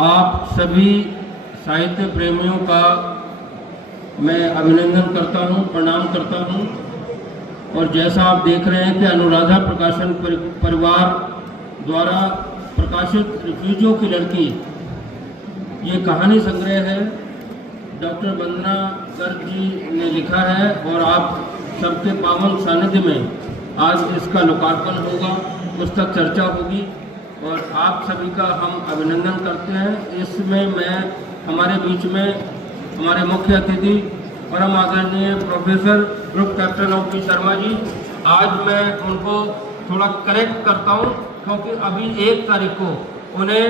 आप सभी साहित्य प्रेमियों का मैं अभिनंदन करता हूं, प्रणाम करता हूं। और जैसा आप देख रहे हैं कि अनुराधा प्रकाशन परिवार द्वारा प्रकाशित रिफ्यूजियों की लड़की ये कहानी संग्रह है, डॉक्टर वंदना गर्ग जी ने लिखा है और आप सबके पावन सानिध्य में आज इसका लोकार्पण होगा, पुस्तक चर्चा होगी और आप सभी का हम अभिनंदन करते हैं। इसमें मैं हमारे बीच में हमारे मुख्य अतिथि परम आदरणीय professor group captain OP Sharma ji, आज मैं उनको थोड़ा करेक्ट करता हूं क्योंकि अभी 1 तारीख को उन्हें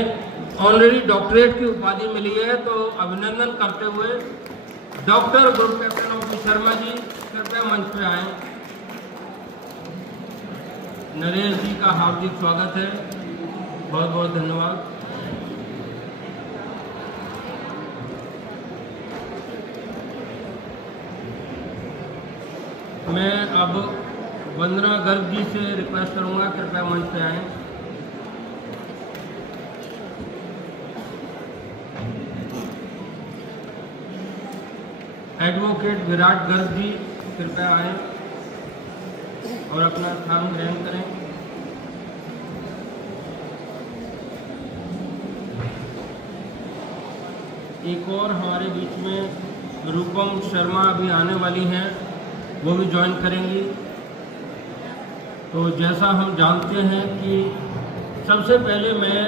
ऑनरेरी डॉक्टरेट की उपाधि मिली है, तो अभिनंदन करते हुए doctor group captain OP Sharma ji कृपया मंच पे आए। नरेश जी का हार्दिक स्वागत है, बहुत बहुत धन्यवाद। मैं अब वंदना गर्ग जी से रिक्वेस्ट करूंगा कृपया मंच पे आए। एडवोकेट विराट गर्ग जी कृपया आए और अपना स्थान ग्रहण करें। एक और हमारे बीच में रूपम शर्मा अभी आने वाली हैं, वो भी ज्वाइन करेंगी। तो जैसा हम जानते हैं कि सबसे पहले मैं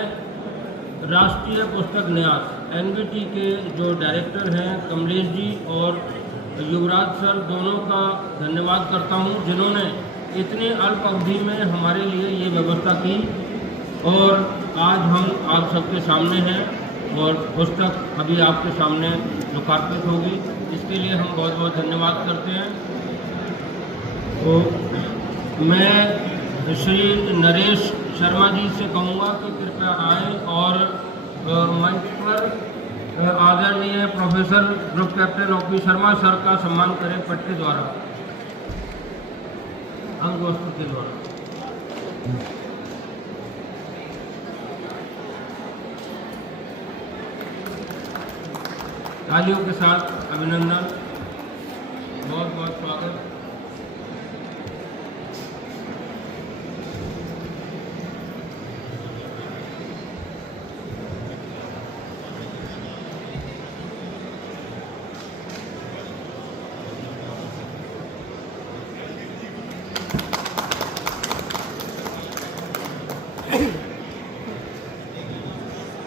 राष्ट्रीय पुस्तक न्यास NVT के जो डायरेक्टर हैं कमलेश जी और युवराज सर, दोनों का धन्यवाद करता हूं जिन्होंने इतनी अल्प अवधि में हमारे लिए ये व्यवस्था की और आज हम आप सबके सामने हैं और पुस्तक अभी आपके सामने लोकार्पित होगी। इसके लिए हम बहुत बहुत धन्यवाद करते हैं। तो मैं श्री नरेश शर्मा जी से कहूँगा कि कृपया आए और मंच पर आदरणीय professor group captain OP Sharma sir का सम्मान करें पट के द्वारा, अंगवस्त्र के द्वारा। तालियों के साथ अभिनंदन, बहुत बहुत स्वागत।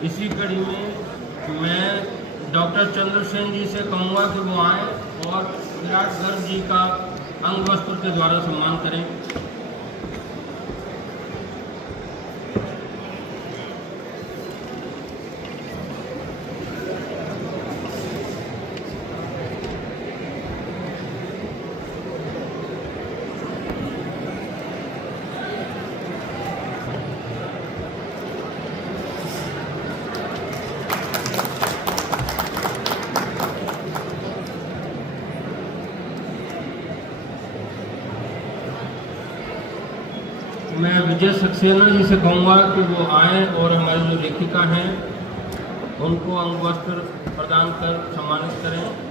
इसी कड़ी में मैं डॉक्टर चंद्रसेन जी से कहूँगा कि वो आए और विराट गर्ग जी का अंगवस्त्र के द्वारा सम्मान करें। मैं विजय सक्सेना जी से कहूँगा कि वो आए और हमारी जो लेखिका हैं उनको अंगवस्त्र प्रदान कर सम्मानित करें।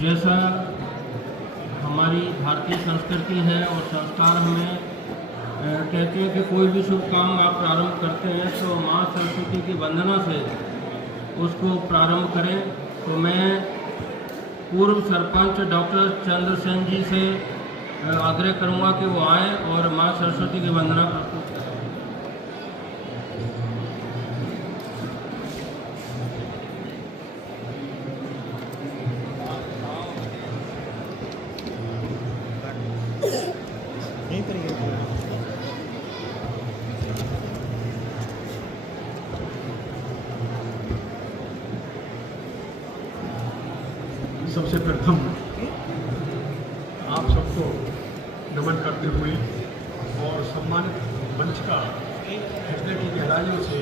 जैसा हमारी भारतीय संस्कृति है और संस्कार हमें कहते हैं कि कोई भी शुभ काम आप प्रारंभ करते हैं तो माँ सरस्वती की वंदना से उसको प्रारंभ करें। तो मैं पूर्व सरपंच डॉक्टर चंद्रसेन जी से आग्रह करूंगा कि वो आए और माँ सरस्वती की वंदना प्रस्तुत करें। सबसे प्रथम आप सबको नमन करते हुए और सम्मानित मंच का हृदय की गहराइयों से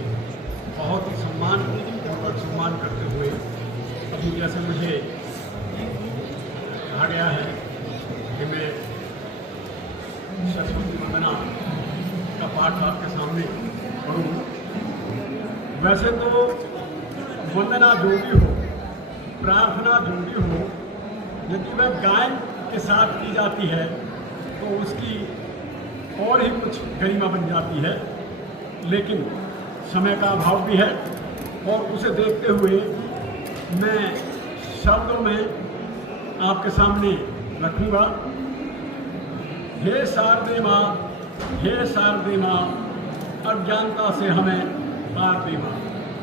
बहुत ही सम्मान करते हुए अभी जैसे मुझे कहा गया है कि मैं सरस्वती वंदना का पाठ आपके सामने पढ़ूँ। वैसे तो वंदना जो भी हो, प्रार्थना जो भी हो, यदि वह गायन के साथ की जाती है तो उसकी और ही कुछ गरिमा बन जाती है, लेकिन समय का अभाव भी है और उसे देखते हुए मैं शब्दों में आपके सामने रखूँगा। हे शारदे माँ, हे शारदे माँ, अज्ञानता से हमें पार दे माँ।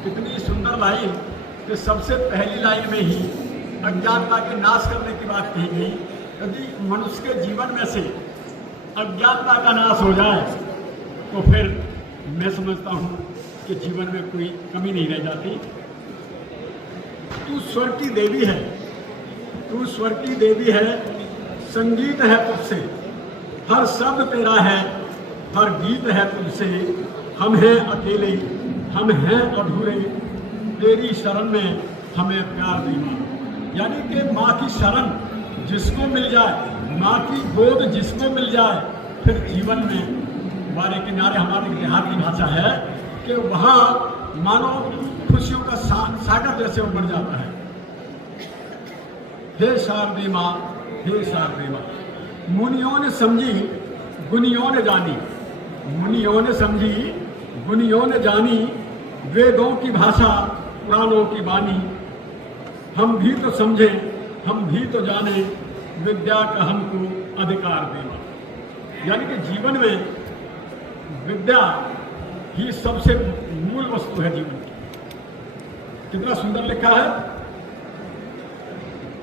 कितनी सुंदर लाइन कि सबसे पहली लाइन में ही अज्ञानता के नाश करने की बात कही गई। यदि मनुष्य के जीवन में से अज्ञानता का नाश हो जाए तो फिर मैं समझता हूँ कि जीवन में कोई कमी नहीं रह जाती। तू स्वर की देवी है, तू स्वर की देवी है, संगीत है तुझसे, हर शब्द तेरा है, हर गीत है तुझसे। हम हैं अकेले, हम हैं अधूरे, तेरी शरण में हमें प्यार दे माँ। यानी कि माँ की शरण जिसको मिल जाए, माँ की गोद जिसको मिल जाए, फिर जीवन में हमारे किनारे हमारे बिहार की भाषा है कि वहाँ मानो खुशियों का सागर जैसे उमड़ जाता है। हे शारदे माँ, हे शारदे माँ। मुनियों ने समझी, गुनियों ने जानी, मुनियों ने समझी, गुनियों ने जानी, वेदों की भाषा, पुराणों की वाणी। हम भी तो समझे, हम भी तो जाने, विद्या का हमको अधिकार देना। यानी कि जीवन में विद्या ही सबसे मूल वस्तु है जीवन की। कितना सुंदर लिखा है,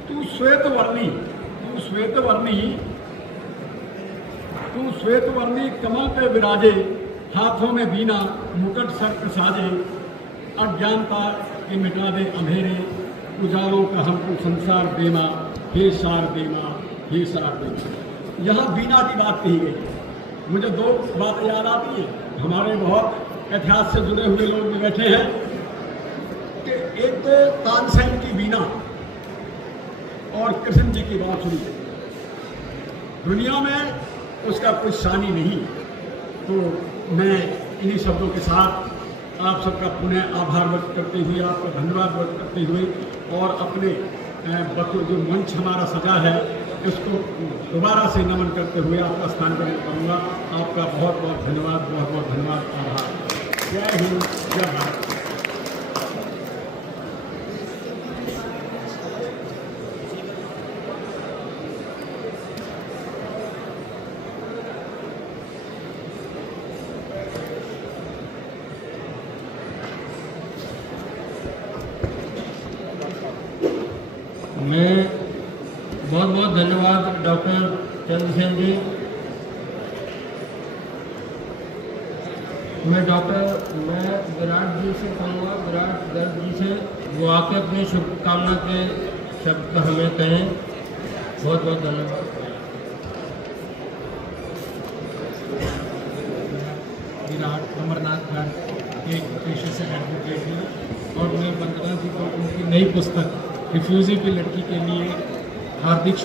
तू श्वेत वर्णी, तू श्वेत वर्णी, तू श्वेत वर्णी कमल पे विराजे, हाथों में बीना, मुकुट सर पर साजे। अज्ञानता के मिटा दे अंधेरे, उजालों का हमको संसार देना। हे शारदे माँ, हे शारदे माँ। यहाँ बीना की बात कही गई। मुझे दो बातें याद आती हैं। हमारे बहुत इतिहास से जुड़े हुए लोग भी बैठे हैं कि एक तो तानसेन की बीना और कृष्ण जी की बांसुरी। दुनिया में उसका कोई शानी नहीं। तो मैं इन्हीं शब्दों के साथ आप सबका पुनः आभार व्यक्त करते हुए, आपका धन्यवाद व्यक्त करते हुए और अपने जो मंच हमारा सजा है इसको दोबारा से नमन करते हुए आपका स्थान ग्रहण करूँगा। आपका बहुत बहुत धन्यवाद, बहुत बहुत धन्यवाद, आभार। जय हिंद, जय भारत। मैं बहुत बहुत धन्यवाद डॉक्टर चंद्रसेन जी। मैं विराट जी से कहूँगा, विराट गर्ग जी से वो आके अपनी शुभकामना के शब्द हमें कहें। बहुत बहुत धन्यवाद। विराट अमरनाथ गर्ग एक पेशे से एडवोकेट हैं और मैं वंदना जी को उनकी नई पुस्तक रिफ्यूजी की लड़की के लिए हार्दिक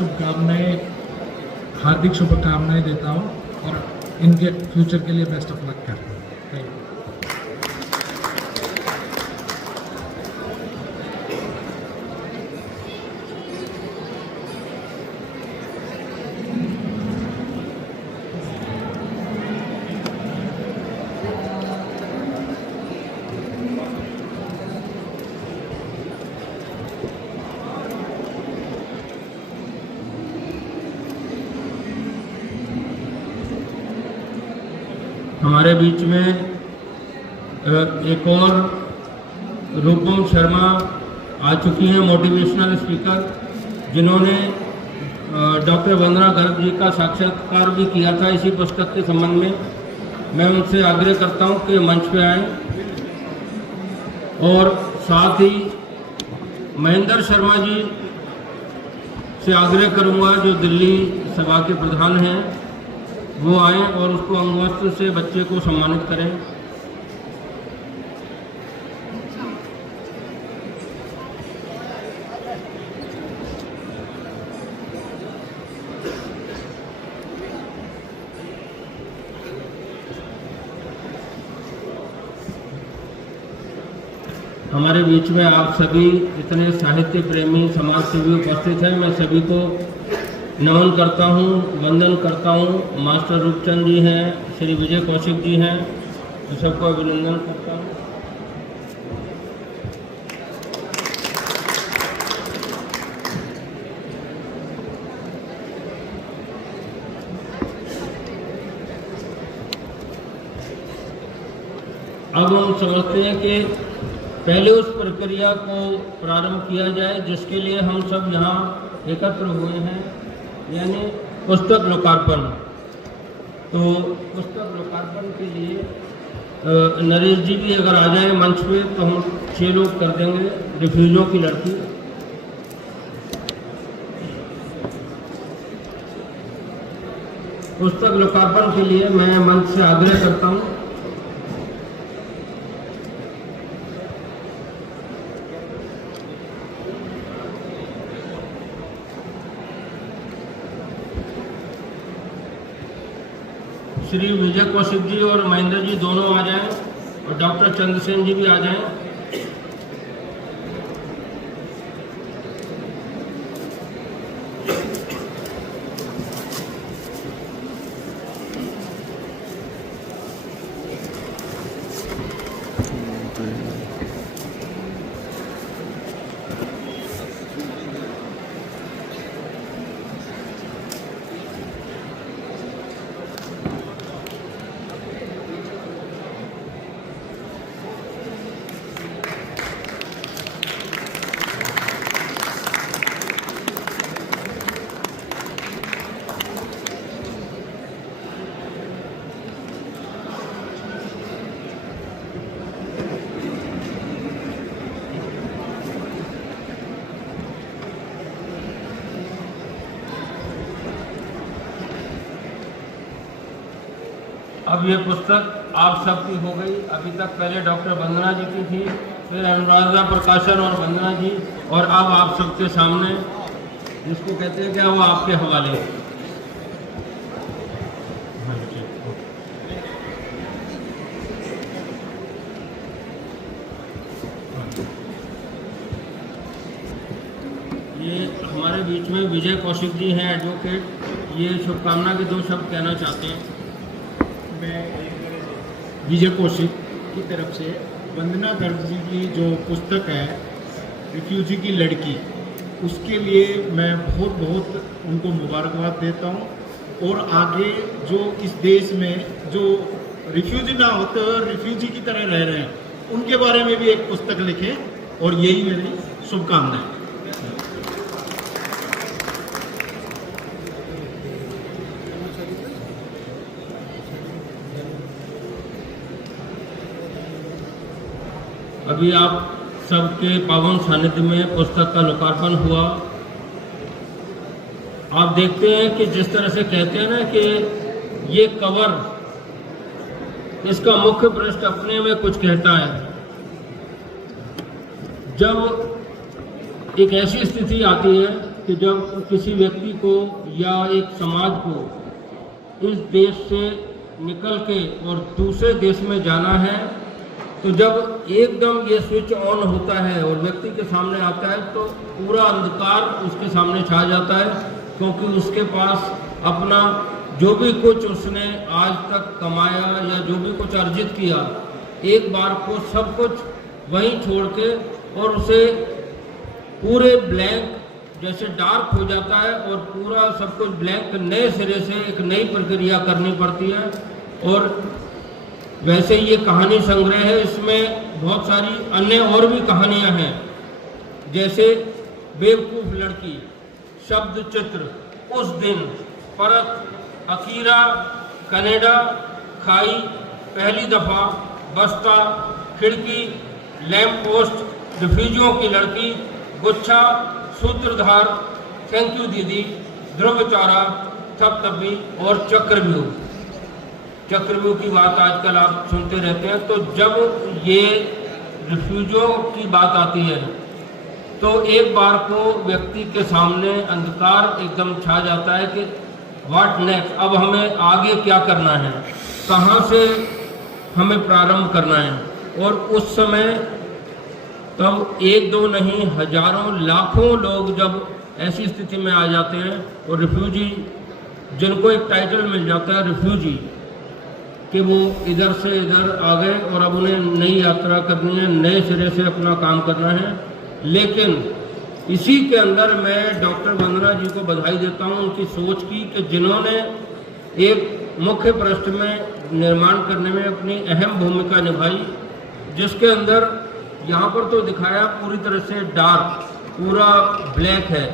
शुभकामनाएं देता हूँ और इनके फ्यूचर के लिए बेस्ट ऑफ लक करता हूँ। Thank you. हमारे बीच में एक और रूपम शर्मा आ चुकी हैं, मोटिवेशनल स्पीकर, जिन्होंने डॉक्टर वंदना गर्ग जी का साक्षात्कार भी किया था इसी पुस्तक के संबंध में। मैं उनसे आग्रह करता हूं कि मंच पे आएं। और साथ ही महेंद्र शर्मा जी से आग्रह करूंगा जो दिल्ली सभा के प्रधान हैं वो आएं और उसको अंगवस्त्र से बच्चे को सम्मानित करें। हमारे बीच में आप सभी जितने साहित्य प्रेमी समाज सेवी उपस्थित हैं, मैं सभी को नमन करता हूं, वंदन करता हूं। मास्टर रूपचंद जी हैं, श्री विजय कौशिक जी हैं, तो सबको अभिनंदन करता हूं। अब हम समझते हैं कि पहले उस प्रक्रिया को प्रारंभ किया जाए जिसके लिए हम सब यहाँ एकत्र हुए हैं, यानी पुस्तक लोकार्पण। तो पुस्तक लोकार्पण के लिए नरेश जी भी अगर आ जाए मंच पे तो हम 6 लोग कर देंगे। रिफ्यूजियों की लड़की, पुस्तक लोकार्पण के लिए मैं मंच से आग्रह करता हूँ। श्री विजय कौशिक जी और महेंद्र जी दोनों आ जाएं और डॉक्टर चंद्रसेन जी भी आ जाएं। अब ये पुस्तक आप सबकी हो गई। अभी तक पहले डॉक्टर वंदना जी की थी, फिर अनुराधा प्रकाशन और वंदना जी, और अब आप सबके सामने जिसको कहते हैं क्या वो आपके हवाले। ये हमारे बीच में विजय कौशिक जी हैं, एडवोकेट। ये शुभकामना के 2 शब्द कहना चाहते हैं। मैं विजय कौशिक की तरफ से वंदना गर्ग जी की जो पुस्तक है रिफ्यूजी की लड़की, उसके लिए मैं बहुत बहुत उनको मुबारकबाद देता हूँ। और आगे जो इस देश में जो रिफ्यूजी ना होते और रिफ्यूजी की तरह रह रहे हैं उनके बारे में भी एक पुस्तक लिखें, और यही मेरी शुभकामनाएं। अभी आप सबके पावन सानिध्य में पुस्तक का लोकार्पण हुआ। आप देखते हैं कि जिस तरह से कहते हैं ना कि ये कवर, इसका मुख्य पृष्ठ अपने में कुछ कहता है। जब एक ऐसी स्थिति आती है कि जब किसी व्यक्ति को या एक समाज को इस देश से निकल के और दूसरे देश में जाना है, तो जब एकदम ये स्विच ऑन होता है और व्यक्ति के सामने आता है तो पूरा अंधकार उसके सामने छा जाता है, क्योंकि उसके पास अपना जो भी कुछ उसने आज तक कमाया या जो भी कुछ अर्जित किया, एक बार को सब कुछ वहीं छोड़ के, और उसे पूरे ब्लैंक जैसे डार्क हो जाता है और पूरा सब कुछ ब्लैंक नए सिरे से एक नई प्रक्रिया करनी पड़ती है। और वैसे ये कहानी संग्रह है, इसमें बहुत सारी अन्य और भी कहानियां हैं, जैसे बेवकूफ़ लड़की, शब्द चित्र, उस दिन, परत, अकीरा, कनाडा, खाई, पहली दफ़ा, बस्ता, खिड़की, लैंप पोस्ट, रिफ्यूजियों की लड़की, गुच्छा, सूत्रधार, थैंक यू दीदी, ध्रुवचारा, थपथपी और चक्रव्यूह। चक्रव्यूह की बात आजकल आप सुनते रहते हैं। तो जब ये रिफ्यूजियों की बात आती है तो एक बार को व्यक्ति के सामने अंधकार एकदम छा जाता है कि व्हाट नेक्स्ट, अब हमें आगे क्या करना है, कहाँ से हमें प्रारंभ करना है। और उस समय तब एक दो नहीं, हजारों लाखों लोग जब ऐसी स्थिति में आ जाते हैं और रिफ्यूजी, जिनको एक टाइटल मिल जाता है रिफ्यूजी, कि वो इधर से इधर आ गए और अब उन्हें नई यात्रा करनी है, नए सिरे से अपना काम करना है। लेकिन इसी के अंदर मैं डॉक्टर वंदना जी को बधाई देता हूँ उनकी सोच की, कि जिन्होंने एक मुख्य पृष्ठ में निर्माण करने में अपनी अहम भूमिका निभाई, जिसके अंदर यहाँ पर तो दिखाया पूरी तरह से डार्क, पूरा ब्लैक है,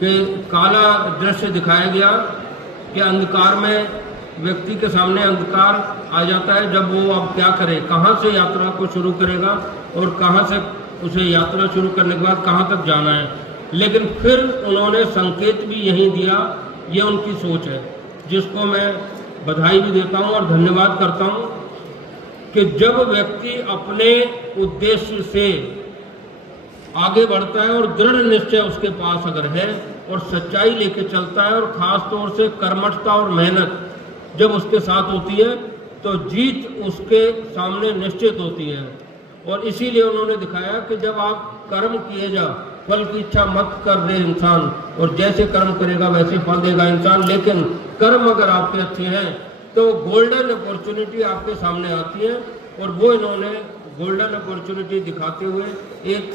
कि काला दृश्य दिखाया गया कि अंधकार में व्यक्ति के सामने अंधकार आ जाता है जब वो अब क्या करे, कहाँ से यात्रा को शुरू करेगा और कहाँ से उसे यात्रा शुरू करने के बाद कहाँ तक जाना है। लेकिन फिर उन्होंने संकेत भी यही दिया, ये उनकी सोच है, जिसको मैं बधाई भी देता हूँ और धन्यवाद करता हूँ, कि जब व्यक्ति अपने उद्देश्य से आगे बढ़ता है और दृढ़ निश्चय उसके पास अगर है और सच्चाई लेके चलता है और ख़ास तौर से कर्मठता और मेहनत जब उसके साथ होती है तो जीत उसके सामने निश्चित होती है। और इसीलिए उन्होंने दिखाया कि जब आप कर्म किए जा, फल की इच्छा मत कर दे इंसान, और जैसे कर्म करेगा वैसे फल देगा इंसान। लेकिन कर्म अगर आपके अच्छे हैं तो गोल्डन अपॉर्चुनिटी आपके सामने आती है, और वो इन्होंने गोल्डन अपॉर्चुनिटी दिखाते हुए एक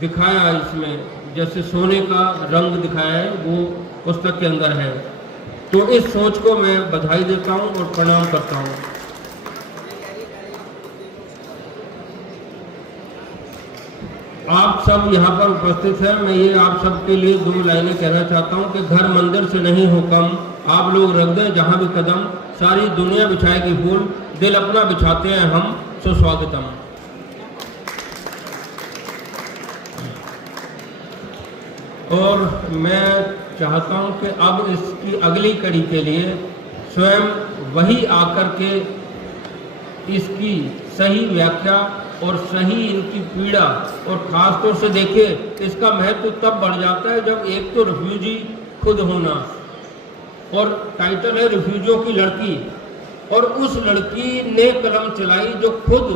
दिखाया, इसमें जैसे सोने का रंग दिखाया है वो पुस्तक के अंदर है। तो इस सोच को मैं बधाई देता हूं और प्रणाम करता हूं। आप सब यहाँ पर उपस्थित हैं, मैं ये आप सबके लिए दो लाइनें कहना चाहता हूँ कि घर मंदिर से नहीं हो कम, आप लोग रख दें जहाँ भी कदम, सारी दुनिया बिछाएगी फूल, दिल अपना बिछाते हैं हम, सुस्वागतम। और मैं चाहता हूं कि अब इसकी अगली कड़ी के लिए स्वयं वही आकर के इसकी सही व्याख्या और सही इनकी पीड़ा, और ख़ास तौर से देखिए इसका महत्व तब बढ़ जाता है जब एक तो रिफ्यूजी खुद होना, और टाइटल है रिफ्यूजियों की लड़की, और उस लड़की ने कलम चलाई जो खुद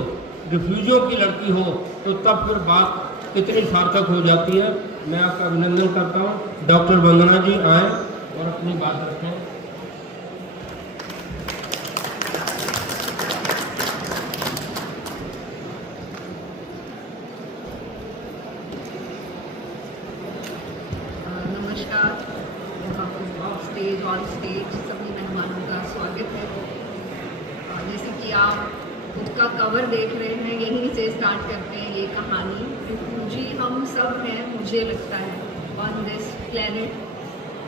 रिफ्यूजियों की लड़की हो, तो तब फिर बात कितनी सार्थक हो जाती है। मैं आपका अभिनंदन करता हूँ। डॉक्टर वंदना जी आए और अपनी बात रखें। नमस्कार, स्टेज ऑन स्टेज सभी मेहमानों का स्वागत है। जैसे कि आप बुक का कवर देख रहे हैं, यहीं से स्टार्ट करते हैं ये कहानी। रिफ्यूजी हम सब हैं, मुझे लगता है, ऑन दिस प्लेनेट,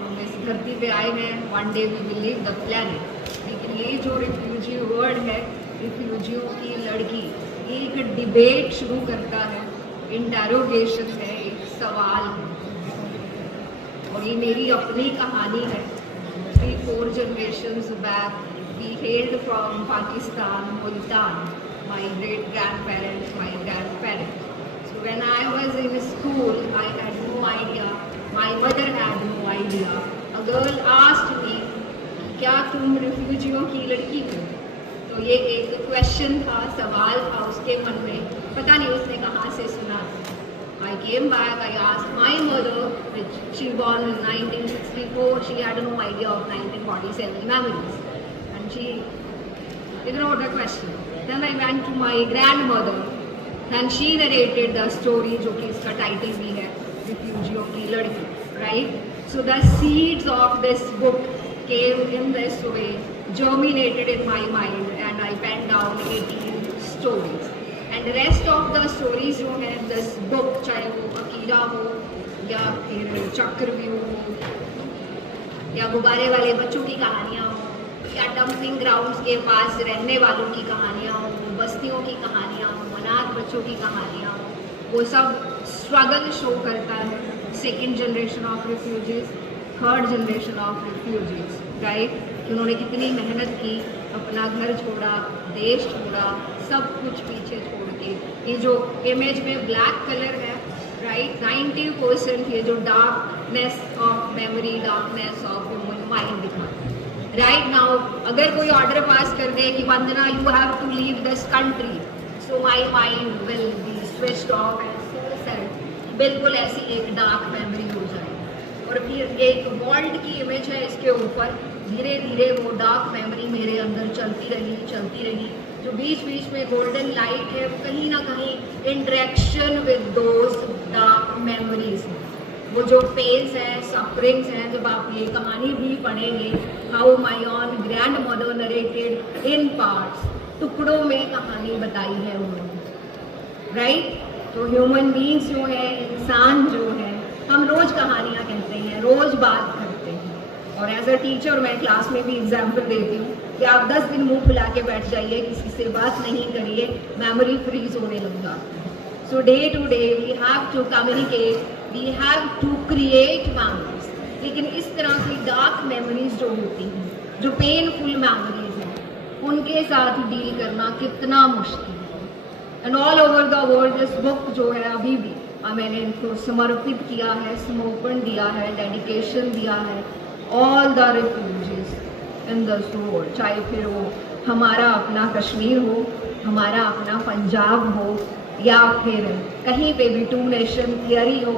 हम इस धरती पे आए हैं, one day we will leave the planet. लेकिन ये जो रिफ्यूजी वर्ड है, रिफ्यूजियों की लड़की, ये एक डिबेट शुरू करता है, इंटेरोगेशन है, एक सवाल है। और ये मेरी अपनी कहानी है। 3-4 generations back we hailed from Pakistan, Multan, my great grandparents, my grandparents. So when I was in school, I had no idea, my mother had no idea. A girl asked me, क्या तुम रिफ्यूजियों की लड़की हो? तो ये एक question था, सवाल था उसके मन में, पता नहीं उसने कहाँ से सुना। I came back, I asked my mother, which she born in 1964, she had no idea of 1947 memories. And she ignored the question. Then I went to my grandmother, and she narrated the story, जो कि इसका title भी है, रिफ्यूजियों की लड़की, right? So the seeds of this book came in this way, germinated in my mind, and I penned down 18 stories. And rest of the stories जो है this book, चाहे वो अकीरा हो या फिर चक्रव्यूह हो या गुब्बारे वाले बच्चों की कहानियाँ हो या डंपिंग ग्राउंड्स के पास रहने वालों की कहानियाँ हो, बस्तियों की कहानियाँ हो, अनाथ बच्चों की कहानियाँ हो, वो सब स्ट्रगल शो करता है, second generation of refugees, third generation of refugees, right, कि उन्होंने कितनी मेहनत की, अपना घर छोड़ा, देश छोड़ा, सब कुछ पीछे छोड़ के। ये जो इमेज में ब्लैक कलर है, राइट, 90% ये जो darkness of memory, darkness of human mind दिखा। राइट नाउ अगर कोई ऑर्डर पास कर दे कि Vandana you have to leave this country, so my mind will be switched off and so sad, बिल्कुल ऐसी एक डार्क मेमोरी हो जाएगी। और फिर एक वर्ल्ड की इमेज है इसके ऊपर, धीरे धीरे वो डार्क मेमोरी मेरे अंदर चलती रही। जो बीच बीच में गोल्डन लाइट है, कहीं ना कहीं interaction with those dark memories, वो जो पेन्स हैं, सफरिंग्स हैं, जब आप ये कहानी भी पढ़ेंगे, how my on grand mother narrated in parts, टुकड़ों में कहानी बताई है उन्होंने, राइट। तो ह्यूमन बींग्स जो है, इंसान जो है, हम रोज़ कहानियाँ कहते हैं, रोज़ बात करते हैं। और एज अ टीचर मैं क्लास में भी एग्जाम्पल देती हूँ कि आप 10 दिन मुंह फुला के बैठ जाइए, किसी से बात नहीं करिए, मेमोरी फ्रीज होने लग जाती है। So day to day we have to communicate, we have to create memories. लेकिन इस तरह की डार्क मेमोरीज जो होती हैं, जो पेनफुल मेमोरीज हैं, उनके साथ डील करना कितना मुश्किल है। And all over the world this book जो है अभी भी मैंने इनको समर्पित किया है, समर्पण दिया है, डेडिकेशन दिया है all the refugees in this world, चाहे फिर वो हमारा अपना कश्मीर हो, हमारा अपना पंजाब हो, या फिर कहीं पे भी 2 नेशन थियरी हो,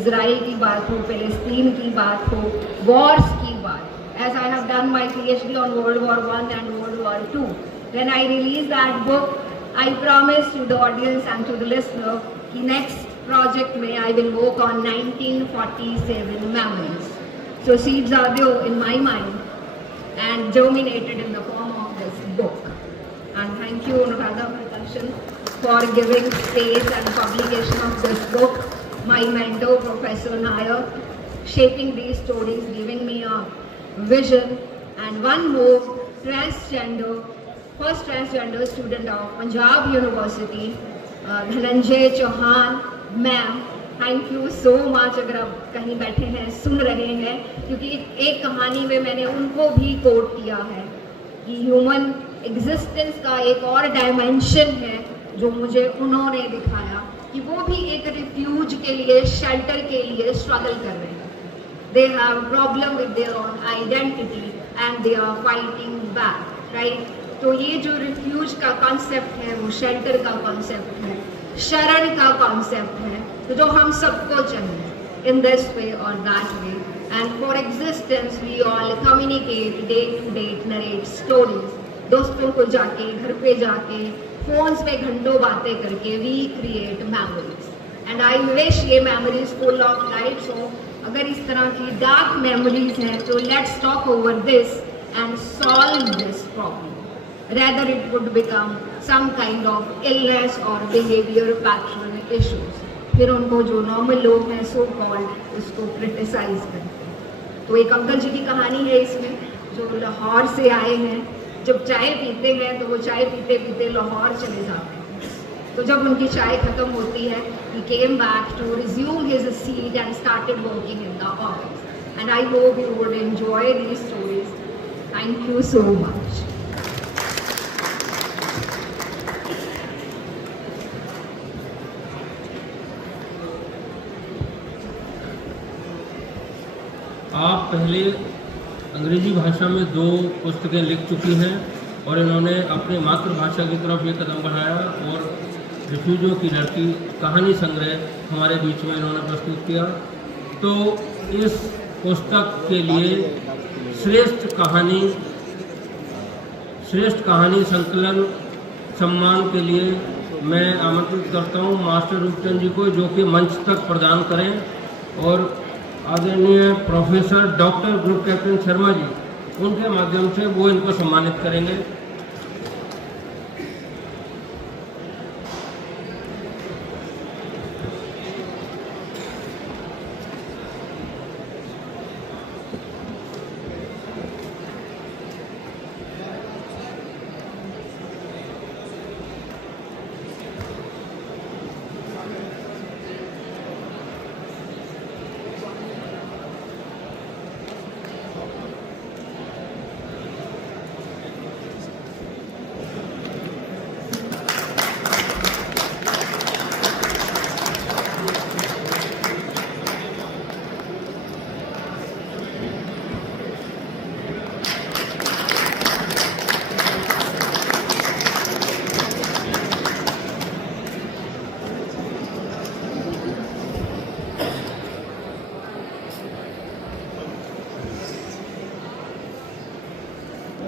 इजराइल की बात हो, फिलिस्तीन की बात हो, वॉर्स की बात। As I have done my PhD on World War I and World War II, when I release that book, I promise to the audience and to the listener कि next project में I will work on 1947 memories. So seeds are there in my mind and germinated in the form of this book. And thank you Anuradha Prakarshan for giving space and publication of this book. My mentor Professor Nair shaping these stories, giving me a vision. And one more, first transgender student of Punjab University, Dhananjay Chauhan ma'am, thank you so much. अगर आप कहीं बैठे हैं, सुन रहे हैं, क्योंकि एक कहानी में मैंने उनको भी कोट किया है कि ह्यूमन एग्जिस्टेंस का एक और डायमेंशन है जो मुझे उन्होंने दिखाया कि वो भी एक रिफ्यूज के लिए, शेल्टर के लिए स्ट्रगल कर रहे हैं। They have problem with their own identity and they are fighting back, right. तो ये जो रिफ्यूज का कॉन्सेप्ट है, वो शेल्टर का कॉन्सेप्ट है, शरण का कॉन्सेप्ट है, तो जो हम सबको चाहिए इन दिस वे और that way. And for existence we all communicate, day to day narrate stories, दोस्तों को जाके, घर पे जाके, फोन्स पे घंटों बातें करके we create memories. And I wish ये मेमोरीज फुल ऑफ लाइट्स हो। अगर इस तरह की डार्क मेमोरीज हैं तो let's talk over this and solve this problem, rather it would become some kind of illness or behavior pattern issues। फिर उनको जो नॉर्मल लोग हैं सो कॉल्ड उसको क्रिटिसाइज करते हैं। तो एक अंकल जी की कहानी है इसमें, जो लाहौर से आए हैं, जब चाय पीते हैं तो वो चाय पीते पीते लाहौर चले जाते हैं। तो जब उनकी चाय खत्म होती है, he came back to resume his seat and started working in the office। And I hope you would enjoy these stories। Thank you so much। आप पहले अंग्रेजी भाषा में 2 पुस्तकें लिख चुकी हैं और इन्होंने अपने मातृभाषा की तरफ ये कदम बढ़ाया और रिफ्यूजियों की लड़की कहानी संग्रह हमारे बीच में इन्होंने प्रस्तुत किया। तो इस पुस्तक के लिए श्रेष्ठ कहानी संकलन सम्मान के लिए मैं आमंत्रित करता हूँ मास्टर रूपचंद जी को, जो कि मंच तक प्रदान करें, और आदरणीय professor doctor group captain Sharma ji, उनके माध्यम से वो इनको सम्मानित करेंगे।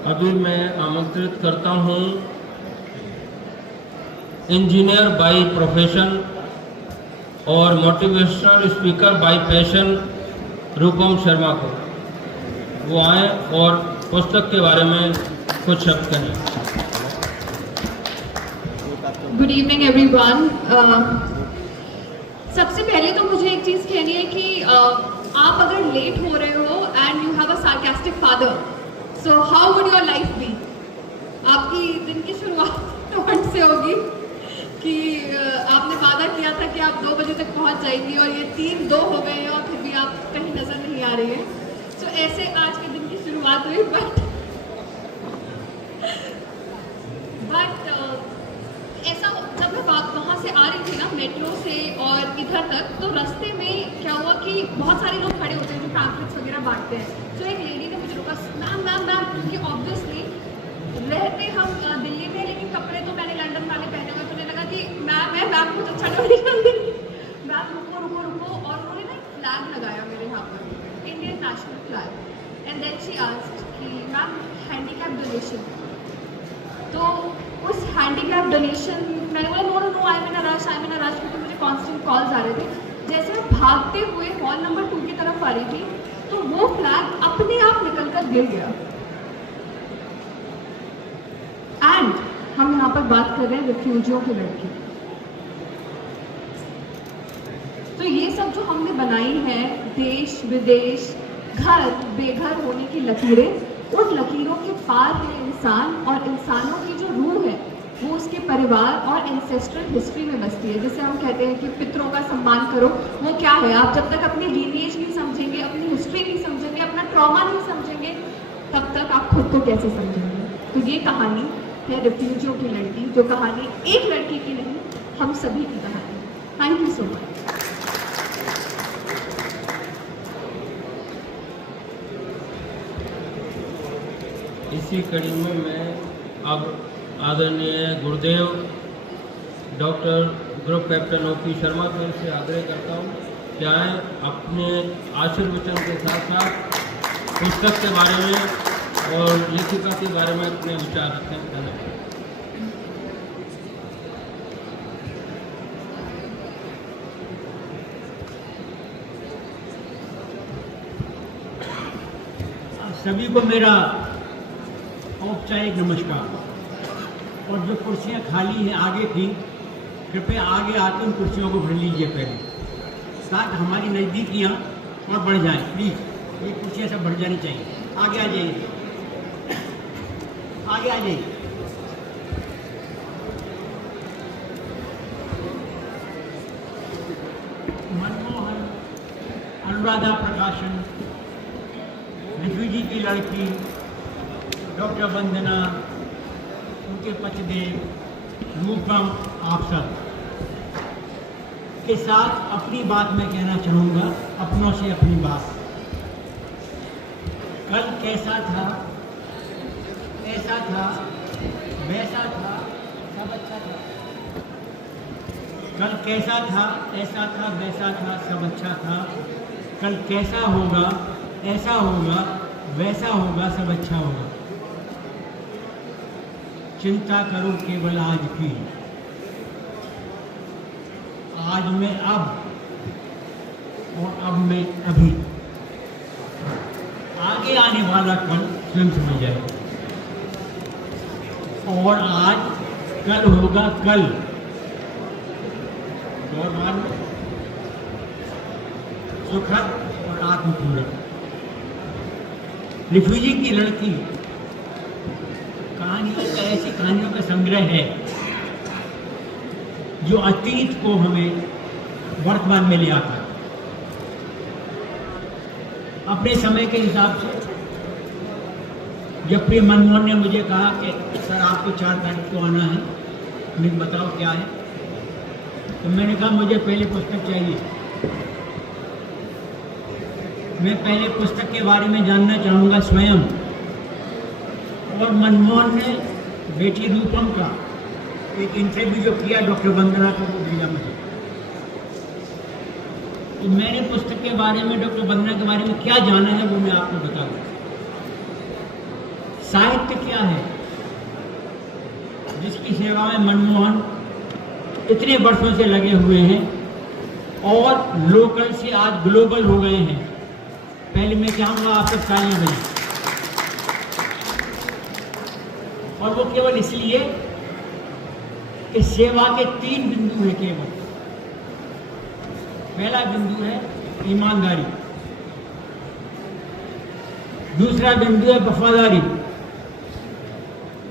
अभी मैं आमंत्रित करता हूँ इंजीनियर बाय प्रोफेशन और मोटिवेशनल स्पीकर बाय पैशन रूपम शर्मा को, वो आए और पुस्तक के बारे में कुछ शब्द कहें। Good evening everyone. सबसे पहले तो मुझे एक चीज़ कहनी है कि आप अगर लेट हो रहे हो and you have a sarcastic father, so how would your life be? आपकी दिन की शुरुआत वक्त से होगी कि आपने वादा किया था कि आप 2 बजे तक पहुंच जाएंगी और ये 3-2 हो गए हैं और फिर भी आप कहीं नज़र नहीं आ रही है। सो ऐसे आज के दिन की शुरुआत हुई। बट ऐसा जब मैं वहाँ से आ रही थी ना मेट्रो से और इधर तक, तो रास्ते में क्या हुआ कि बहुत सारे लोग खड़े होते हैं जो पैम्पलेट्स वगैरह बांटते हैं। तो एक लेडी ने मुझे रोका, मैम, क्योंकि ऑब्वियसली रहते हम दिल्ली में, लेकिन कपड़े तो मैंने लंदन वाले पहने हुए, तो उन्हें लगा कि मैम कुछ अच्छा डोनेशन देंगी। मैम रुको और उन्होंने ना एक फ्लैग लगाया मेरे यहाँ पर, Indian national flag, and then she asked कि मैम हैंडीकैप डोनेशन। तो उस हैंडीकैप डोनेशन मैंने बोला no I am in a rush, क्योंकि मुझे कांस्टेंट कॉल्स आ रहे थे। जैसे मैं भागते हुए हॉल नंबर 2 की तरफ आ रही थी, तो वो फ्लैग अपने आप निकल कर गिर गया। एंड हम यहाँ पर बात कर रहे हैं रिफ्यूजियों की लड़की। तो ये सब जो हमने बनाई है, देश विदेश, घर बेघर होने की लकीरें, उन लकीरों के पार है इंसान, और इंसानों की जो रूह है वो उसके परिवार और एंसेस्ट्रल हिस्ट्री में बसती है। जैसे हम कहते हैं कि पितरों का सम्मान करो, वो क्या है? आप जब तक अपनी लीनिएज नहीं समझेंगे, अपनी हिस्ट्री नहीं समझेंगे, अपना ट्रॉमा नहीं समझेंगे, तब तक आप खुद को कैसे समझेंगे? तो ये कहानी है रिफ्यूजियों की लड़की, जो कहानी एक लड़की की नहीं, हम सभी की कहानी। Thank you so much. इसी कड़ी में मैं अब आदरणीय गुरुदेव doctor group captain OP Sharma sir से आग्रह करता हूँ कि आए अपने आशीर्वचन के साथ साथ पुस्तक के बारे में और लेखिका के बारे में अपने विचार रखते हैं। धन्यवाद। सभी को मेरा औपचारिक नमस्कार। और जो कुर्सियां खाली हैं आगे की, कृपया आगे आकर उन कुर्सियों को भर लीजिए पहले, ताकि हमारी नज़दीकियाँ और बढ़ जाएं। प्लीज़ ये कुर्सियाँ सब बढ़ जानी चाहिए। आगे आ जाइए, आगे आ जाइए। मनमोहन अनुराधा प्रकाशन, रिफ्यूजी की लड़की, डॉक्टर वंदना, उनके पतिदेव रूपम, आप सब के साथ अपनी बात मैं कहना चाहूँगा, अपनों से अपनी बात। कल कैसा था, ऐसा था, वैसा था, सब अच्छा था। कल कैसा था, ऐसा था, वैसा था, सब अच्छा था। कल कैसा होगा, ऐसा होगा, वैसा होगा, सब अच्छा होगा। चिंता करो केवल आज की, आज में अब और अब में अभी। आगे आने वाला कल स्वयं समझ जाएगा। और आज कल होगा कल, और बाद में सुखद और आत्मपूर्ण। रिफ्यूजी की लड़की ऐसी कहानियों का संग्रह है जो अतीत को हमें वर्तमान में ले आता है। अपने समय के हिसाब से जब प्रिय मनमोहन ने मुझे कहा कि सर आपको 4 तारीख को आना है, मुझे बताओ क्या है, तो मैंने कहा मुझे पहले पुस्तक चाहिए। मैं पहले पुस्तक के बारे में जानना चाहूँगा स्वयं। और मनमोहन ने बेटी रूपम का एक इंटरव्यू जो किया डॉक्टर वंदना को, वो भेजा मुझे। तो मैंने पुस्तक के बारे में, डॉक्टर वंदना के बारे में क्या जाना है वो मैं आपको बताऊँ। साहित्य क्या है, जिसकी सेवा में मनमोहन इतने वर्षों से लगे हुए हैं और लोकल से आज ग्लोबल हो गए हैं। पहले मैं चाहूँगा आप सब तालियां बजाएं। और वो केवल इसलिए कि सेवा के 3 बिंदु हैं केवल। पहला बिंदु है ईमानदारी, दूसरा बिंदु है वफादारी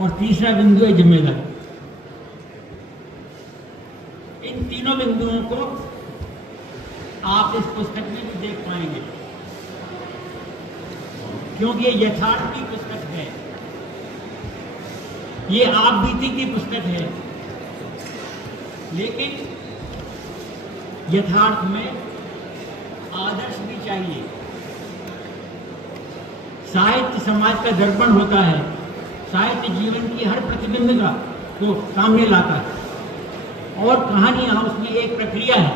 और तीसरा बिंदु है जिम्मेदारी। इन तीनों बिंदुओं को आप इस पुस्तक में भी देख पाएंगे, क्योंकि ये यथार्थ की पुस्तक है, ये आप बीती की पुस्तक है, लेकिन यथार्थ में आदर्श भी चाहिए। साहित्य समाज का दर्पण होता है, साहित्य जीवन की हर प्रतिबिंबिका को सामने लाता है और कहानियां उसमें एक प्रक्रिया है।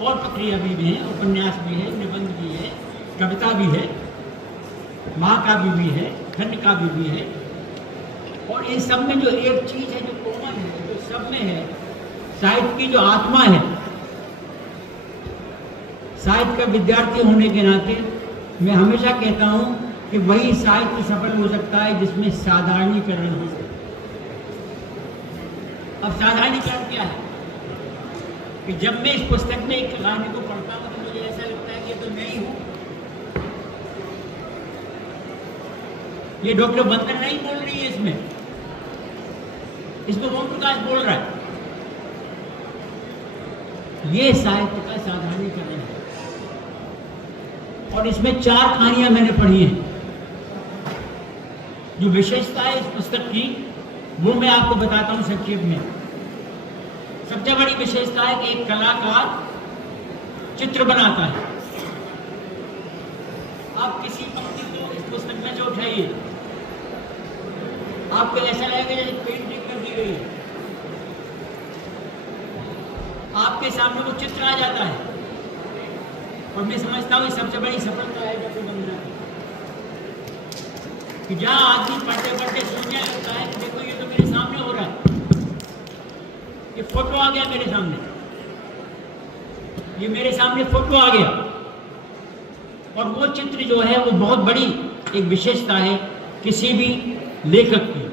और प्रक्रिया भी है, उपन्यास भी है, निबंध भी है, कविता भी है, महाकाव्य भी है, खंड काव्य भी है। और इन सब में जो एक चीज है जो कॉमन है, जो सब में है, साहित्य की जो आत्मा है। साहित्य का विद्यार्थी होने के नाते मैं हमेशा कहता हूं कि वही साहित्य सफल हो सकता है जिसमें साधारणीकरण हो सकता है। अब साधारणीकरण क्या है कि जब मैं इस पुस्तक में एक कहानी को पढ़ता हूं तो मुझे ऐसा लगता है कि ये तो मैं ही हूं, ये डॉक्टर बंदर नहीं बोल रही है, इसमें ओम प्रकाश बोल रहा है। ये साहित्य का साधारणीकरण है। और इसमें 4 कहानियां मैंने पढ़ी हैं। जो विशेषता है इस पुस्तक की वो मैं आपको बताता हूं संक्षेप में। सबसे बड़ी विशेषता है कि एक कलाकार चित्र बनाता है। आप किसी पंक्ति को इस पुस्तक में जो उठाइए, आपको ऐसा लगेगा जैसे पेंटिंग कर दी गई है, आपके सामने वो चित्र आ जाता है। और मैं समझता हूँ सबसे बड़ी सफलता है डॉक्टर बंदर कि जहाँ आदमी पढ़ते पढ़ते सोचने लगता है कि देखो ये तो मेरे सामने हो रहा है, ये फोटो आ गया मेरे सामने, ये मेरे सामने फोटो आ गया। और वो चित्र जो है वो बहुत बड़ी एक विशेषता है किसी भी लेखक की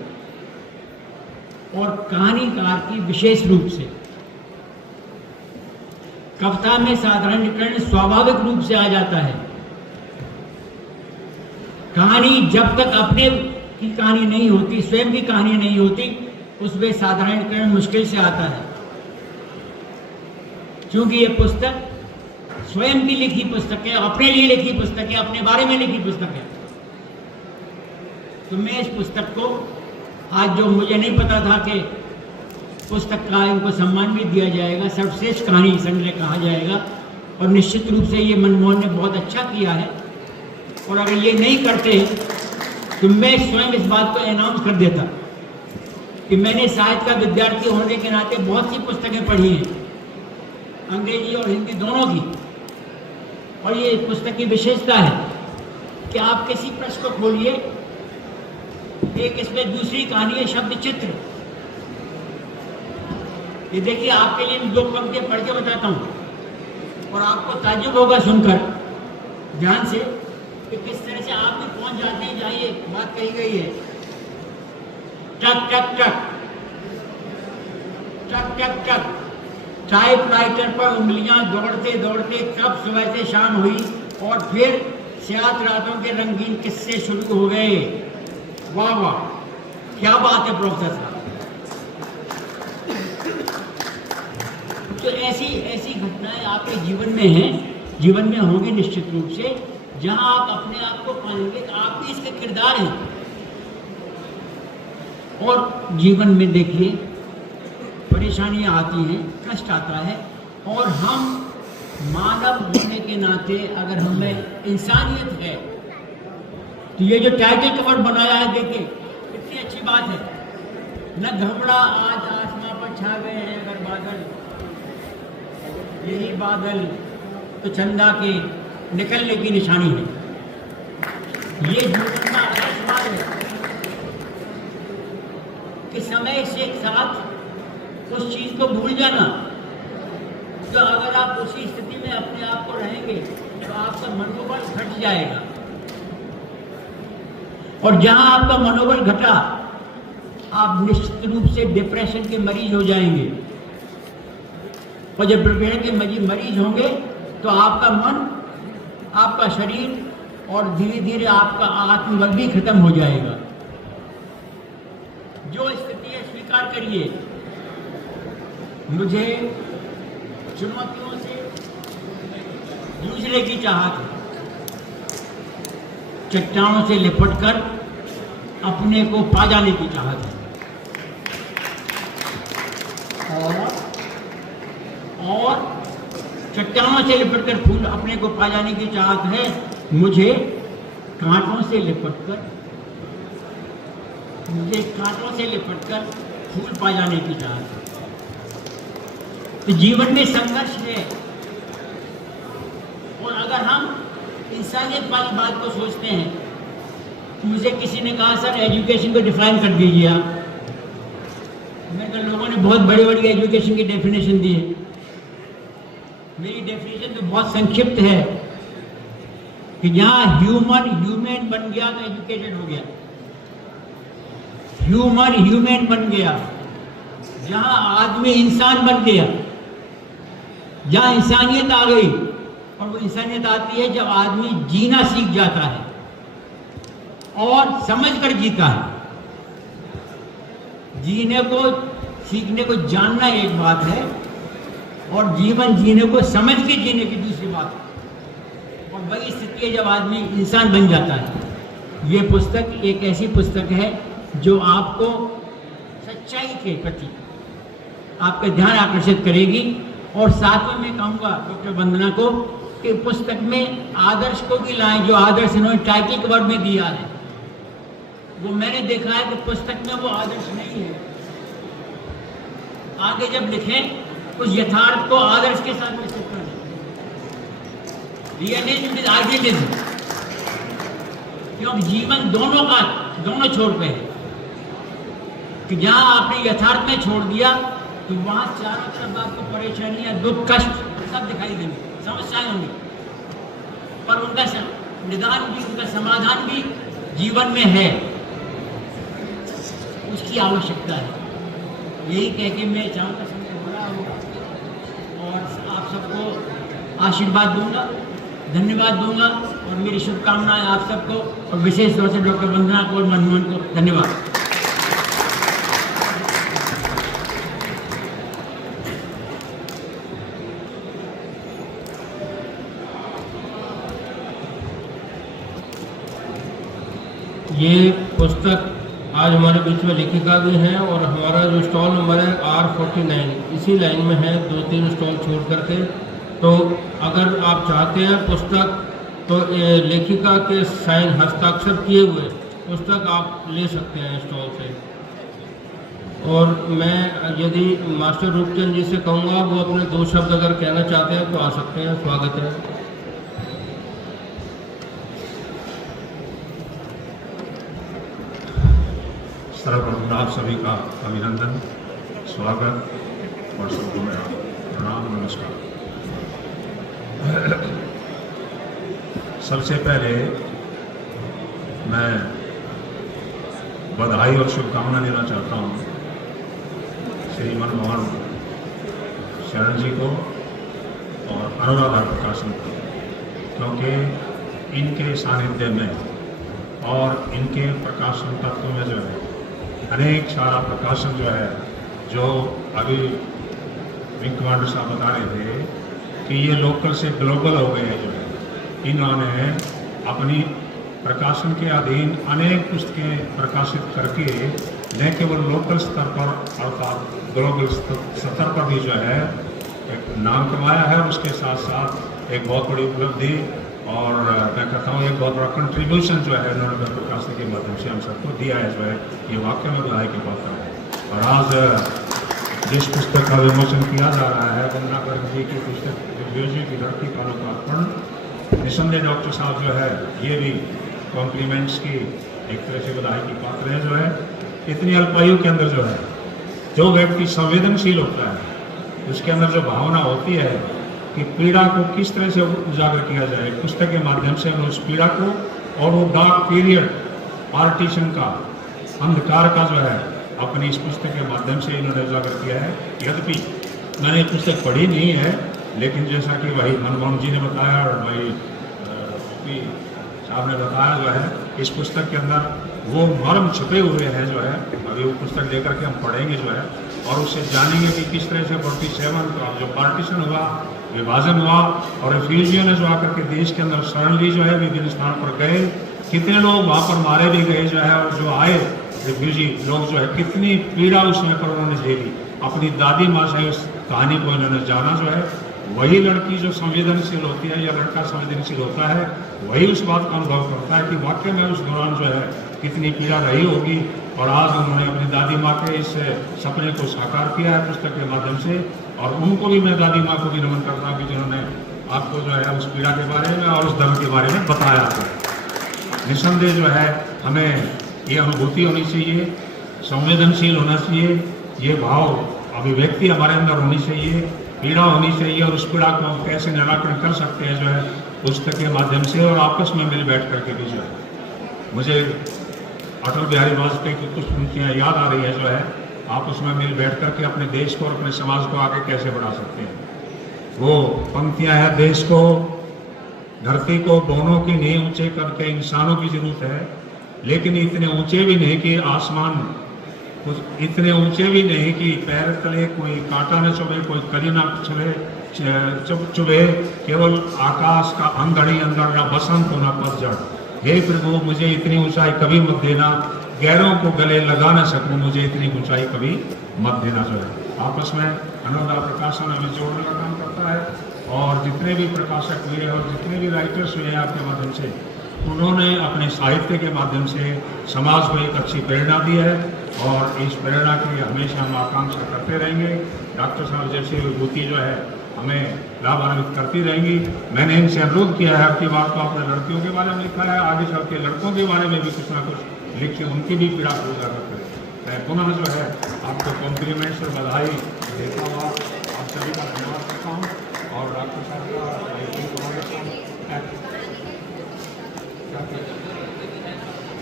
और कहानीकार की। विशेष रूप से कविता में साधारणीकरण स्वाभाविक रूप से आ जाता है। कहानी जब तक अपने की कहानी नहीं होती, स्वयं की कहानी नहीं होती, उसमें साधारणीकरण मुश्किल से आता है। क्योंकि ये पुस्तक स्वयं की लिखी पुस्तक है, अपने लिए लिखी पुस्तक है, अपने बारे में लिखी पुस्तक है। तो मैं इस पुस्तक को आज, जो मुझे नहीं पता था कि पुस्तक का इनको सम्मान भी दिया जाएगा, सर्वश्रेष्ठ कहानी संग्रह कहा जाएगा, और निश्चित रूप से ये मनमोहन ने बहुत अच्छा किया है। और अगर ये नहीं करते तो मैं स्वयं इस बात को अनाउंस कर देता कि मैंने साहित्य का विद्यार्थी होने के नाते बहुत सी पुस्तकें पढ़ी हैं, अंग्रेजी और हिंदी दोनों की। और ये पुस्तक की विशेषता है कि आप किसी पृष्ठ को खोलिए, एक इसमें दूसरी कहानी है शब्द चित्र। ये देखिए, आपके लिए मैं 2 पंक्तियां पढ़ के बताता हूं और आपको ताज्जुब होगा सुनकर ध्यान से कि किस तरह से आप भी पहुंच जाते हैं जहां ये बात कही गई है। टक टक टक टक टक टक, टाइपराइटर पर उंगलियां दौड़ते दौड़ते कब सुबह से शाम हुई और फिर स्यात रातों के रंगीन किस्से शुरू हो गए। वाह वाह, क्या बात है प्रोफेसर साहब। तो ऐसी घटनाएं आपके जीवन में हैं, जीवन में होंगी निश्चित रूप से, जहां आप अपने आप को पाएंगे तो आप भी इसके किरदार हैं। और जीवन में देखिए परेशानियां आती हैं, कष्ट आता है, और हम मानव होने के नाते अगर हमें इंसानियत है तो ये जो टाइटल कवर बनाया है, देखिए कितनी अच्छी बात है। न घबरा आज आसमां पर छा गए हैं अगर बादल, यही बादल तो चंदा के निकलने की निशानी है। ये जीवन का आशीर्वाद है कि समय से साथ उस चीज को भूल जाना। तो अगर आप उसी स्थिति में अपने आप को रहेंगे तो आपका मनोबल घट जाएगा, और जहां आपका मनोबल घटा आप निश्चित रूप से डिप्रेशन के मरीज हो जाएंगे, और जब डिप्रेशन के मरीज होंगे तो आपका मन, आपका शरीर और धीरे धीरे आपका आत्मबल भी खत्म हो जाएगा। जो स्थिति है स्वीकार करिए। मुझे चुनौतियों से जूझने की चाहत है, चट्टानों से लिपटकर अपने को पा जाने की चाहत है, और चट्टानों से लिपटकर फूल अपने को पा जाने की चाहत है। मुझे कांटों से लिपटकर फूल पा जाने की चाहत है। तो जीवन में संघर्ष है, और अगर हम इंसानियत वाली बात को सोचते हैं, मुझे किसी ने कहा सर एजुकेशन को डिफाइन कर दीजिए आप। मैंने कहा लोगों ने बहुत बड़ी बड़ी एजुकेशन की डेफिनेशन दी है, मेरी डेफिनेशन तो बहुत संक्षिप्त है कि जहां ह्यूमन बन गया तो एजुकेटेड हो गया। ह्यूमन बन गया, जहां आदमी इंसान बन गया, जहां इंसानियत आ गई। और वो इंसानियत आती है जब आदमी जीना सीख जाता है और समझ कर जीता है। जीने को सीखने को जानना एक बात है, और जीवन जीने को समझ के जीने की दूसरी बात है। और वही स्थिति है जब आदमी इंसान बन जाता है। ये पुस्तक एक ऐसी पुस्तक है जो आपको सच्चाई के प्रति आपका ध्यान आकर्षित करेगी। और साथ में मैं कहूँगा डॉक्टर वंदना को कि पुस्तक में आदर्शों की लाइन, जो आदर्श इन्होंने टाइटल के वर्ड में दिया है, वो मैंने देखा है कि पुस्तक में वो आदर्श नहीं है। आगे जब लिखें उस यथार्थ को आदर्श के साथ मिश्रित कर दें, रियलिज्म विद आइडियलिज्म, क्योंकि जीवन दोनों छोर पे है। कि जहां आपने यथार्थ में छोड़ दिया तो वहां चारों तरफ आपको परेशानियां, दुख, कष्ट सब दिखाई देंगे, समस्याएं होंगी, पर उनका निदान भी, उनका समाधान भी जीवन में है। उसकी आवश्यकता है। यही कह के मैं चाहूँगा समय हो रहा हो और आप सबको आशीर्वाद दूंगा, धन्यवाद दूंगा, और मेरी शुभकामनाएं आप सबको, और विशेष तौर से डॉक्टर वंदना को और मनमोहन को धन्यवाद। ये पुस्तक आज हमारे बीच में लेखिका भी हैं, और हमारा जो स्टॉल नंबर है R49 इसी लाइन में है, 2-3 स्टॉल छोड़ करके। तो अगर आप चाहते हैं पुस्तक, तो लेखिका के साइन हस्ताक्षर किए हुए पुस्तक आप ले सकते हैं स्टॉल से। और मैं यदि मास्टर रूपचंद जी से कहूँगा वो अपने 2 शब्द अगर कहना चाहते हैं तो आ सकते हैं, स्वागत है। सर्वप्रथम आप सभी का अभिनंदन, स्वागत और सबको मेरा प्रणाम, नमस्कार। सबसे पहले मैं बधाई और शुभकामना देना चाहता हूँ श्री मनमोहन शरण जी को और अनुराधा प्रकाशन को, क्योंकि इनके सानिध्य में और इनके प्रकाशन तत्व में जो है अनेक सारा प्रकाशन जो है, जो अभी विंग कमांडर साहब बता रहे थे कि ये लोकल से ग्लोबल हो गए हैं। जो है इन्होंने अपनी प्रकाशन के अधीन अनेक पुस्तकें प्रकाशित करके न केवल लोकल स्तर पर अर्थात ग्लोबल स्तर पर भी जो है एक नाम कमाया है, उसके साथ साथ एक बहुत बड़ी उपलब्धि और मैं कहता हूँ एक बहुत बड़ा कंट्रीब्यूशन जो है उन्होंने प्रकाशन के माध्यम से हम सबको दिया है, जो है ये वाकई में बधाई की बात है। और आज जिस पुस्तक का विमोचन किया जा रहा है, वंदना गर्ग जी की पुस्तक दिव्योजी की धरती का लोकार्पण, निसंदेह डॉक्टर साहब जो है ये भी कॉम्प्लीमेंट्स की एक तरह से बधाई की पात्र है। जो है इतनी अल्पायु के अंदर जो व्यक्ति संवेदनशील होता है, उसके अंदर जो भावना होती है कि पीड़ा को किस तरह से उजागर किया जाए, पुस्तक के माध्यम से उन्होंने उस पीड़ा को और वो डार्क पीरियड पार्टीशन का, अंधकार का जो है अपनी इस पुस्तक के माध्यम से इन्होंने उजागर किया है। यद्यपि मैंने पुस्तक पढ़ी नहीं है, लेकिन जैसा कि भाई मनमोहन जी ने बताया और भाई साहब ने बताया, जो है इस पुस्तक के अंदर वो मर्म छुपे हुए हैं। जो है अभी वो पुस्तक लेकर के हम पढ़ेंगे जो है, और उससे जानेंगे कि किस तरह से 47 का जो पार्टीशन हुआ, विभाजन हुआ, और रिफ्यूजियों ने जो आकर के देश के अंदर शरण ली, जो है विभिन्न स्थान पर गए, कितने लोग वहाँ पर मारे भी गए जो है, और जो आए रिफ्यूजी लोग जो है कितनी पीड़ा उस समय पर उन्होंने झेली। अपनी दादी माँ से उस कहानी को इन्होंने जाना। जो है वही लड़की जो संवेदनशील होती है या लड़का संवेदनशील होता है, वही उस बात का अनुभव करता है कि वाकई में उस दौरान जो है कितनी पीड़ा रही होगी। और आज उन्होंने अपनी दादी माँ के इस सपने को साकार किया है पुस्तक के माध्यम से, और उनको भी मैं दादी माँ को भी नमन करता हूँ कि जिन्होंने आपको जो है उस पीड़ा के बारे में और उस दर्द के बारे में बताया था। निस्संदेह जो है हमें ये अनुभूति होनी चाहिए, संवेदनशील होना चाहिए, ये भाव अभिव्यक्ति हमारे अंदर होनी चाहिए, पीड़ा होनी चाहिए, और उस पीड़ा को हम कैसे निराकरण कर सकते हैं जो है पुस्तक के माध्यम से और आपस में मिल बैठ करके भी। जो है मुझे अटल बिहारी वाजपेयी की कुछ पंक्तियाँ याद आ रही है, जो है आपस में मिल बैठ करके अपने देश को और अपने समाज को आगे कैसे बढ़ा सकते हैं। वो पंक्तियाँ हैं, देश को, धरती को दोनों की नींव ऊंचे करके इंसानों की जरूरत है, लेकिन इतने ऊंचे भी नहीं कि आसमान, कुछ इतने ऊंचे भी नहीं कि पैर तले कोई कांटा न चुभे, कोई कली ना चुभे, केवल आकाश का अंधड़ी अंदर, ना बसंत हो ना पतझड़। हे प्रभु, मुझे इतनी ऊंचाई कभी मत देना, गैरों को गले लगा न सकूं, मुझे इतनी ऊंचाई कभी मत देना। जो है आपस में अनुराधा प्रकाशन हमें जोड़ने का काम करता है, और जितने भी प्रकाशक हुए और जितने भी राइटर्स हुए हैं आपके माध्यम से, उन्होंने अपने साहित्य के माध्यम से समाज को एक अच्छी प्रेरणा दी है, और इस प्रेरणा के लिए हमेशा हम आकांक्षा करते रहेंगे। डॉक्टर साहब जैसी विभूति जो है हमें लाभान्वित करती रहेंगी। मैंने इनसे अनुरोध किया है, आपकी बात को आपने लड़कियों के बारे में लिखा है, आगे चल के लड़कों के बारे में भी कुछ ना कुछ लिख के उनकी भी पीड़ा को उजागर करें। मैं पुनः जो है आपको कॉम्प्लीमेंट्स और बधाई देता हुआ आप सभी का धन्यवाद करता हूँ, और डॉक्टर साहब का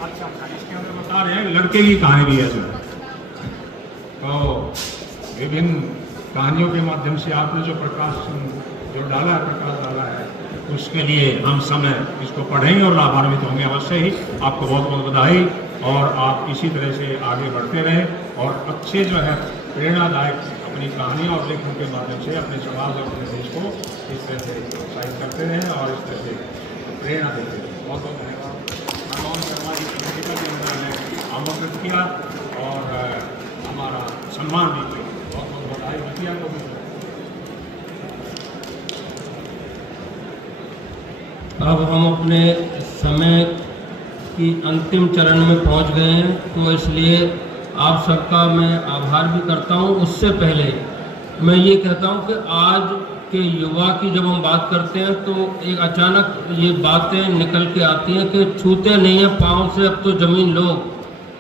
अच्छा इसके अंदर बता रहे हैं लड़के की कहानी भी है। जो है तो विभिन्न कहानियों के माध्यम से आपने जो प्रकाश डाला है, उसके लिए हम समय इसको पढ़ेंगे और लाभान्वित होंगे अवश्य ही। आपको बहुत बहुत बधाई, और आप इसी तरह से आगे बढ़ते रहें और अच्छे जो है प्रेरणादायक अपनी कहानियों और लेखन के माध्यम से अपने समाज और अपने देश को इस तरह से उत्साहित करते रहें और इस तरह से प्रेरणा देते रहें। बहुत बहुत धन्यवाद। मनमोहन शर्मा जी की के अंदर हमें आमंत्रित किया और हमारा सम्मान भी किया। बहुत बहुत बधाई भटिया को भी। अब हम अपने समय की अंतिम चरण में पहुंच गए हैं, तो इसलिए आप सबका मैं आभार भी करता हूं। उससे पहले मैं ये कहता हूं कि आज के युवा की जब हम बात करते हैं तो एक अचानक ये बातें निकल के आती हैं कि छूते नहीं हैं पाँव से अब तो ज़मीन लोग,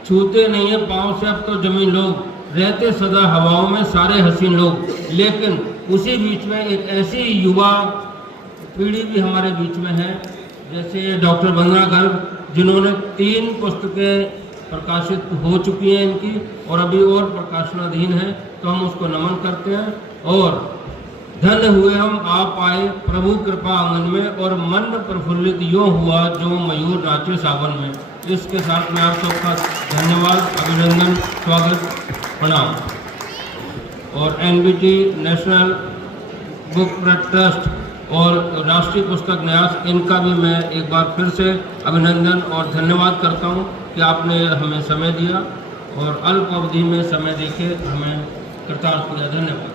छूते नहीं हैं पाँव से अब तो ज़मीन लोग, रहते सदा हवाओं में सारे हसीन लोग। लेकिन उसी बीच में एक ऐसी युवा पीढ़ी भी हमारे बीच में है, जैसे डॉक्टर वंदना गर्ग, जिन्होंने 3 पुस्तकें प्रकाशित हो चुकी हैं इनकी, और अभी और प्रकाशनाधीन है, तो हम उसको नमन करते हैं। और धन्य हुए हम आप आए प्रभु कृपा आंगन में, और मन प्रफुल्लित यूँ हुआ जो मयूर नाचे सावन में। इसके साथ मैं आप सबका धन्यवाद, अभिनंदन, स्वागत, प्रणाम। और NBT नेशनल बुक ट्रस्ट और राष्ट्रीय पुस्तक न्यास, इनका भी मैं एक बार फिर से अभिनंदन और धन्यवाद करता हूं कि आपने हमें समय दिया और अल्प अवधि में समय देके हमें कृतार्थ किया। धन्यवाद।